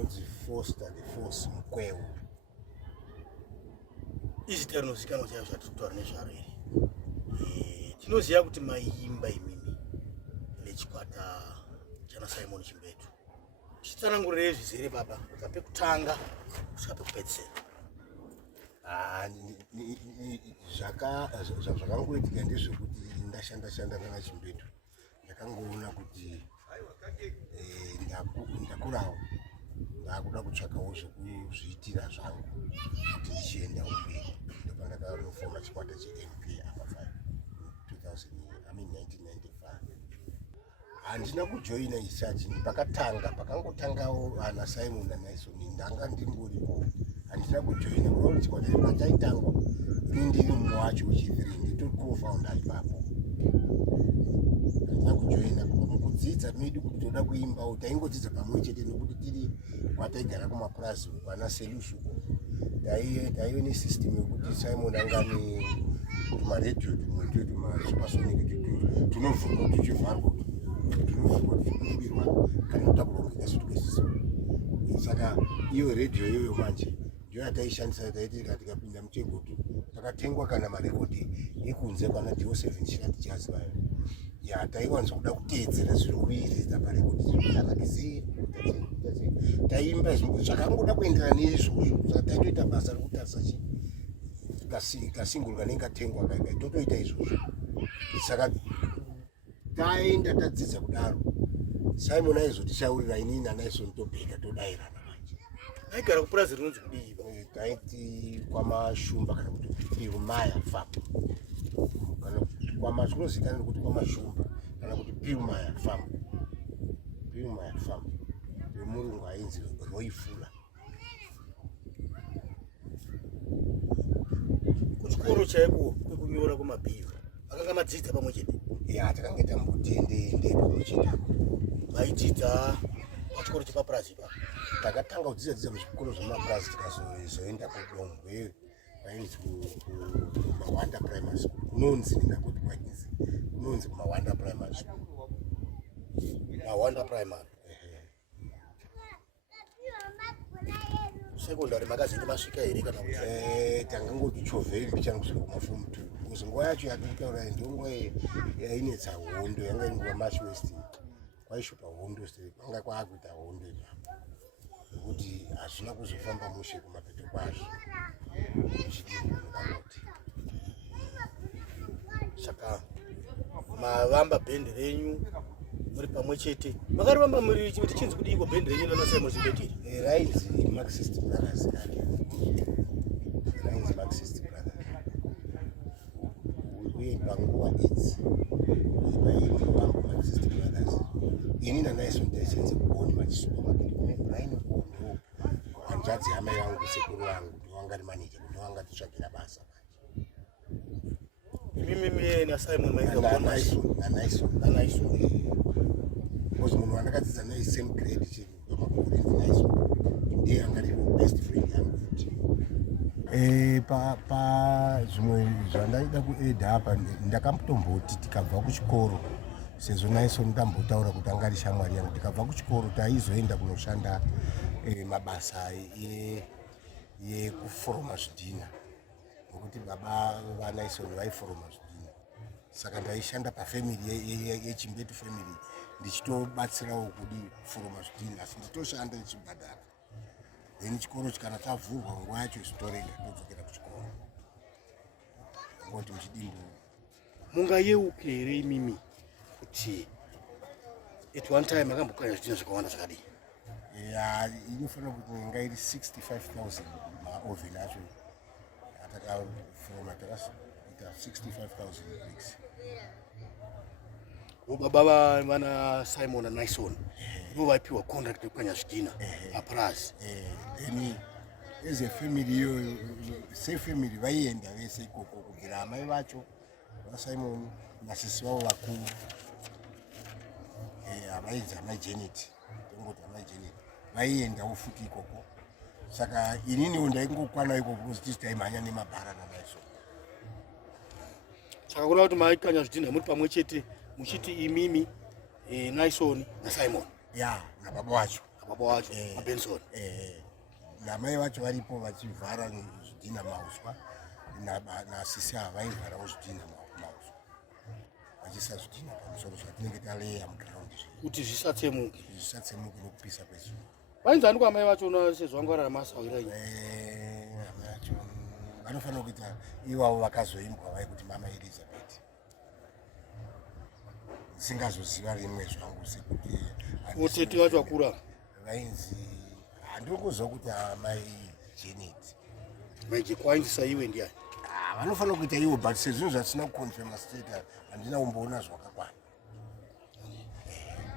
inonzi Foster the Force Mkweu. Izita rinozikanwa chaivo chatiri kutaura nezvaro iri. Tinoziva kuti maimba imimi nechikwata chana Simon Chimbetu. Chitsanangurire zvizere baba kubva pekutanga kusvika pekupedzisira. Zvakangoitika ndezvekuti ndashanda kana Chimbetu. Ndakangoona kuti ndakurawo ndakuda kutsvakawo zvokuzviitira zvangu kuti ndichienda umberi. Ndopandakandofoma chikwata cheMK apa 1995. Handina kujoina isachi pakangotangawo ana Simon naNyson ndanga ndingoripo. Handina kujoina kuti chikwata pataitangwa ini ndiri mumwe wacho wechi3 nditori co-founder ipapo. Handina kujoina kudzidza medu kuti toda kuimba taingodzidza pamwe chete nekuti tiri kwataigara kumapurazi kwana Selushu. Taive nesystem yekuti Simon anga nemaredio tumasupasonic tunovhurwa tuchivharwa tuchimumbirwa kana kutakurongeka situkezisa. Saka iyo redio iyoyo manje ndiyo yataishandisa taitika tikapinda muChegutu takatengwa kana marekodhi ekunze kwana Dio7 Chirati Jazz vayo. Taiwanza kuda kuteedzera zviri kuiridza parekodhi zvinotarakizei taimba zvakangoda kuenderana neizvozvo. Saka taitoita basa rekutarisa kasingolo kanenge katengwa kaikai totoita izvozvo. Saka taenda tadzidza kudaro Simon aizotishaurira inini naNyson tobheka todairana manje. Aigara kupurazi rinonzi kudii? Taiti kwaMashumba kana kuti Pilmaya Farm. Kana kwamazvinozikana nekuti kwaMashumba kana kuti Pilmaya Farm. Pilmaya Farm yomurungu ainzi Roifula. Kuchikoro chaiko kwekunyora kwamabhiyo akanga madzidza pamwe chete? Takanga tambotende pamwe chete. Maidzidza pachikoro chepapurazi pa? Takatanga kudzidza muzvikoro zvemapurazi tikazoenda kuDongwe painzi kuMawanda Primary School. Kunonzi ndakuti kwainzi kunonzi kuMawanda Primary School. Mawanda Primary. Secondary makazenge masvika here kana kuti? Tangangoti chovhei mbichana kusvika kumafomu 2. Kuzi nguva yacho yatitaura ndonguva yainetsa hondo yanga iri nguva March West. Kwaishupa hondo kwanga kwaakuita hondo ipapo. Nekuti hazvina kuzofamba mushe kumapeto kwazvo. Saka mavamba bhendi renyu muri pamwe chete. Makarivamba muri chinzi kuti iko bhendi renyu nana Simon Chimbetu? Rainzi Marxist Brothers. Rainzi Marxist Brothers. Uye panguva idzi paitwa Marxist Brothers. Ini naNyson taisenze kugoni pachisupermarket kune Brian Gondo. Hanzvadzi yamai vangu sekuru vangu ndovanga ri manager ndovanga titsvagira basa manje. Imimi naSimon maika naNyson. Because munhu wandakadzidza naye same grade chiri pamakore naNyson ndiye anga ri best friend yangu futi. Zvimwe zvandaida kuedha apa ndakambotomboti tikabva kuchikoro sezvo Nyson ndambotaura kuti anga ari shamwari yangu. Tikabva kuchikoro taizoenda kunoshanda mabasa yekuforoma zvidhina nokuti baba vaNyson vaiforoma zvidhina. Saka ndaishanda pafamily yeChimbetu family ndichitobatsirawo kudi kuforoma zvidhina asi nditoshanda ndichibhadhara. Then chikoro chikana chavhurwa nguva yacho izotorega todzokera kuchikoro. Ngoti muchidimbu mungayeuke here imimi kuti at one time akambokanya zvidhina zvakawanda zvakadii? Inofanira kuti ngairi 65,000 maoven acho atakaforoma takaita 65,000 bricks. Baba vana Simon naNyson ndivo vaipiwa contract yekukanya zvidhina papurazi. Then as a family iyoyo sefamily vaienda vese ikoko kubvira amai vacho vaSimon nasisi vavo vakuru avaidzi amai Janet tongoti amai Janet vaiendawo futi ikoko. Saka ininiwo ndaingokwana ikoko kuti tisi taimhanya nemabhara naNyson. Saka kuona kuti maikanya zvidhina muri pamwe chete muchiti imimi Nyson naSimon. Nababa wacho baba wacho Benson. Namai vacho varipo vachivhara zvidhina mauswa nasisi avaivharawo zvidhina mauswa vachisa zvidhina pamusoro zvatinenge taleya muground kuti zvisatsemuke nokupisa kwezuva. Vainzani kwamai vachona sezvo vanga vararamasawira amai vacho vanofanira kuita ivavo vakazoimbwa vai kuti mama Elizabeth singazoziva rimwe zvangu sekuti utete wacho wakura vainzi handikuziva kuti amai Janet vaijekwainzisa iwe ndiani vanofanira kuita iwo but sezvinhu zvatisina kuconfirma state handina kumboona zvakakwana.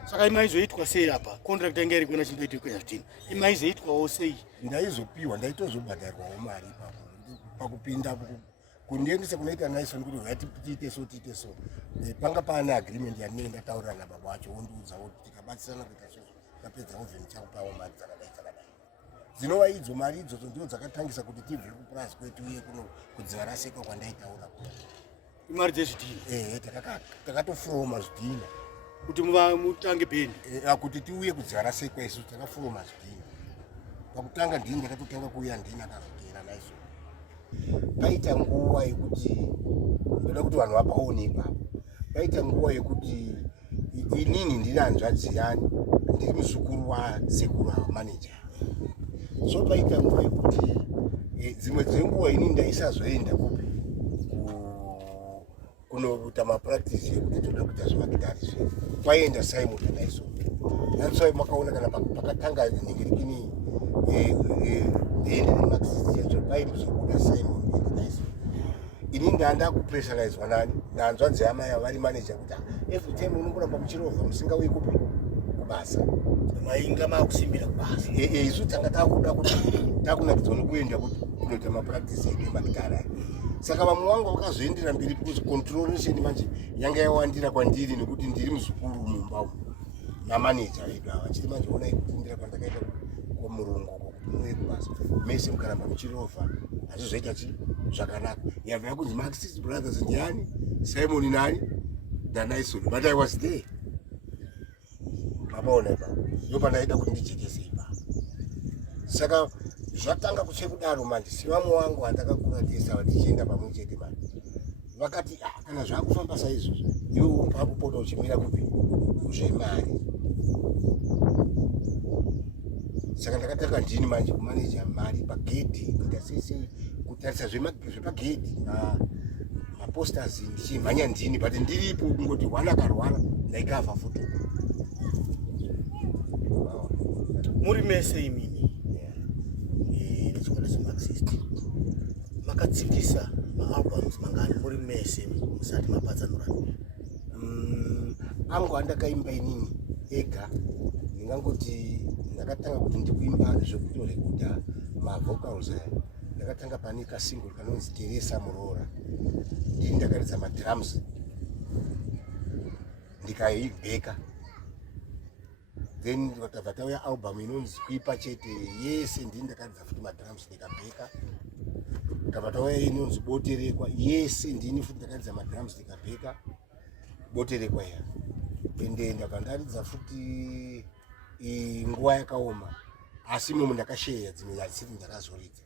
Saka imaizoitwa sei apa contract yange iri kuenda chimboitwa kwenya zvidhina imaizoitwawo sei? Ndaizopiwa ndaitozobhadharwawo mari pakupinda kundiendesa kunoita Naison kuti tiite so panga paane agreement yandinenge ndataurira nababa wacho wondiudzawo kuti tikabatsirana kuita sozvo tapedza ovheni chakupawo mari dzakadai dzinova idzo mari idzodzo ndio dzakatangisa kuti tibve kupurazi kwetu uye kudziva raseka kwandaitaura imari dzezvidhina takatofuroma zvidhina kuti mutange pendi kuti tiuye kudziva rasekwa isu takafuroma zvidhina pakutanga ndini ndakatotanga kuuya ndini akazogera Naison. Paita nguva yekuti ndoda kuti vanhu vapaone ipapo paita nguva yekuti inini ndiri hanzvadzi yani ndiri muzukuru wasekuru manager so paita nguva yekuti dzimwe dzenguva ini ndaisazoenda kupi kunoita mapractice yekuti toda kuita zvemagitari kwaienda Simon naNaison. That's why makaona kana pakatanga ningirikini Maxis yacho paimbozobuda Simon naNaison. Ini ndanda kupressurizwa nani nanzvadzi yama yavari manager kuti every time unomboramba muchirovha musingauyi kupi kubasa mainga makusimbira kubasa isu tanga takuda kuti takunakidzwa nokuenda kuti kunoita mapractice edu emagitari. Saka vamwe vangu vakazoendera mberi kucontrolation manje yanga yawandira kwandiri nekuti ndiri muzukuru mumba umu namaneja vedu ava chiri manje onai kufundira kwandakaita kwamurungu kuti muye kubasa mese mukaramba muchirovha hazvizoita zvakanaka. Yabva yakunzi Maxis Brothers ndiani Simon nani naNaison but I was there. Mabaona ipapo ndopandaiita kuti ndijekese ipapo. Saka zvatanga kuchekudaro manje si vamwe vangu vandakakura tesa tichienda pamwe chete manje vakati kana zvakufamba saizvozvo iwe upapo pota uchimira kupi kuzvemari. Saka ndakatanga ndini manje kumaneja mari pagedhi kuita sese kutarisa zvepagedhi maposters ndichimhanya ndini but ndiripo kungoti wana akarwara ndaikavha foto muri mese imini makatsikisa maalbums mangani muri mese musati mapatsanurana. Angu andakaimba inini ega ndingangoti ndakatanga kuti ndikuimba zvekutorekodha mavocals ndakatanga pane kasingle kanonzi Teresa Murora ndini ndakaridza madrums ndikaibheka then vakabva tauya album inonzi Kuipa Chete yese ndini ndakaridza futi madrums ndikabheka. Kabva tauya inonzi Boterekwa yese ndini futi ndakaridza madrums ndikabheka Boterekwa ya ende ndabva ndaridza futi nguva yakaoma asi momwe ndakasheya dzimwe dzisiri ndakazoridza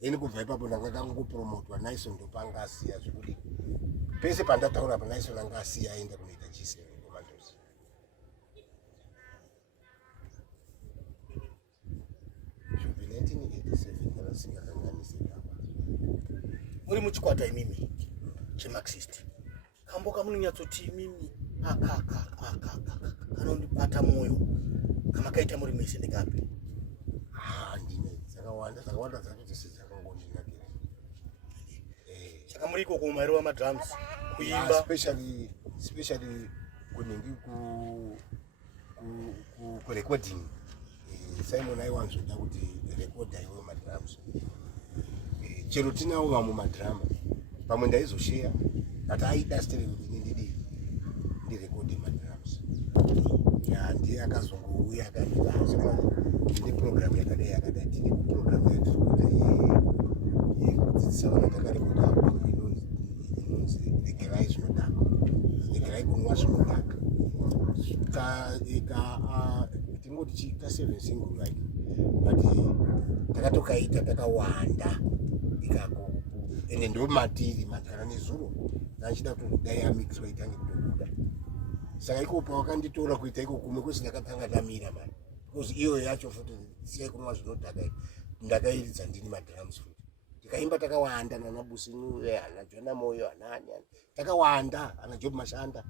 then kubva ipapo ndanga ndangopromotwa Naison ndopanga asiya zvekuti pese pandataura pa Naison anga asiya aenda kunoita G7 Commandos. Should be 1987 kana singakanganisi apa muri muchikwata imimi cheMarxist kamboka munonyatsoti imimi kanondibata mwoyo kama kaita muri mese ndikapi ndine dzakawanda dzakati sizakangondinakira saka muri iko kumairo wamadrums kuimba especially kunenge ku recording. Simon aiwanzoda kuti recorda iwe madrums chero tinawo vamwe madrama pamwe ndaizoshare but aidastere kuti ndirekode madrums ndiye akazongouya akandita ndine program yakadai yakadai tine program yatikuita yekudzidzisa vana takarekoda album inonzi Regerai Zvinodhaka Regerai Kunwa Zvinodhaka takangoti chika 7 single like but takatokaita takawanda ikako ende ndo matiri majana nezuro nachida kuti dai amixwa itange kutobuda saka ikopo wakanditora kuita iko kumwe kwese ndakatanga ndamira mani because iyo yacho futi siyai kunwa zvinodhaka ndakairidza ndini madrums futi tikaimba takawanda nana Businu ana Jona Moyo anani takawanda ana Job Mashanda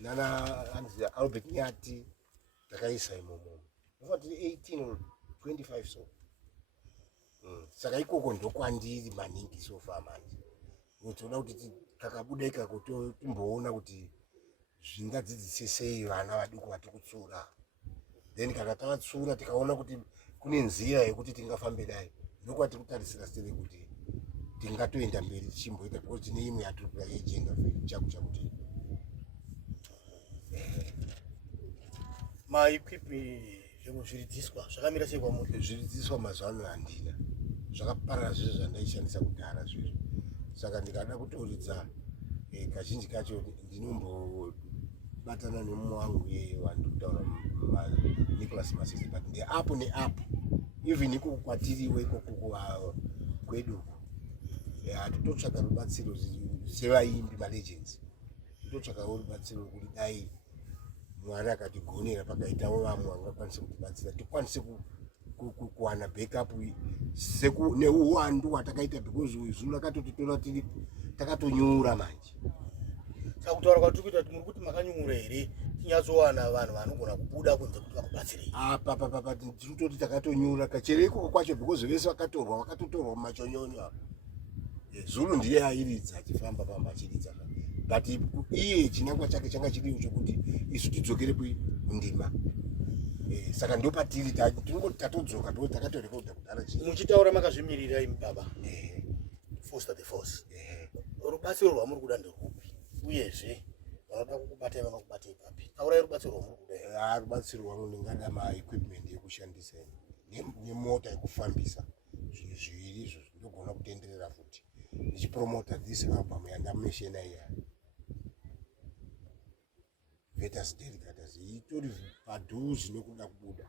nana anzi Albert Nyati takaisa imomo futi 18 or 25 so saka ikoko ndokwandiri maningi so far manje unoona kuti takabuda ikako tomboona kuti zvingadzidzise sei vana vaduku vari kutsura then kana tavatsura tikaona kuti kune nzira yekuti tingafambe dai ndokwati kutarisira sere kuti tingatoenda mberi tichimboita because tine imwe yatiri kuda yejenda chakuti maikwipi zvekuzviridziswa zvakamira sei kwamuri? Zviridziswa mazuva ano handina, zvakaparara zvizvo zvandaishandisa kudhara zvizvo, saka ndikada kutoridza kazhinji kacho ndinombobatana nemumwe wangu yeye wandiri kutaura Nicholas Masisi, but ndeapo neapo even iko kwatiriwe ikoko kwedu tototsvaga rubatsiro sevaimbi malegends, tototsvagawo rubatsiro kuti dai Mwari akatigonera pakaitawo vamwe vangakwanisa kutibatsira tikwanise kuwana backup neuwandu hwatakaita because zuro rakatotitora tiri takatonyura manje. Saka kutaura kwatiri kuita kuti muri kuti makanyura here tinyatsowana vanhu vanogona kubuda kunze kuti vakubatsirei? Apa tinototi takatonyura kachere ikoko kwacho because vese vakatotorwa mumachonyonyo apo. Zuro ndiye airidza achifamba pamba achiridza but iye chinangwa chake changa chiriyo chokuti isu tidzokere kundima saka ndo patiri tinongoti tatodzoka ndo takatorekodha kudhara chii. Muchitaura makazvimirira imi baba Foster the Force, rubatsiro rwamuri kuda nderupi uyezve vanoda kukubatai vangakubatai papi? Taurai rubatsiro rwamuri kuda. Rubatsiro rwangu ndingada maequipment yekushandisa nemota yekufambisa zvinhu zviviri izvo ndogona kutenderera futi ndichipromota this album yandameshena iya Vetas Delicatas itori padhuzi nekuda kubuda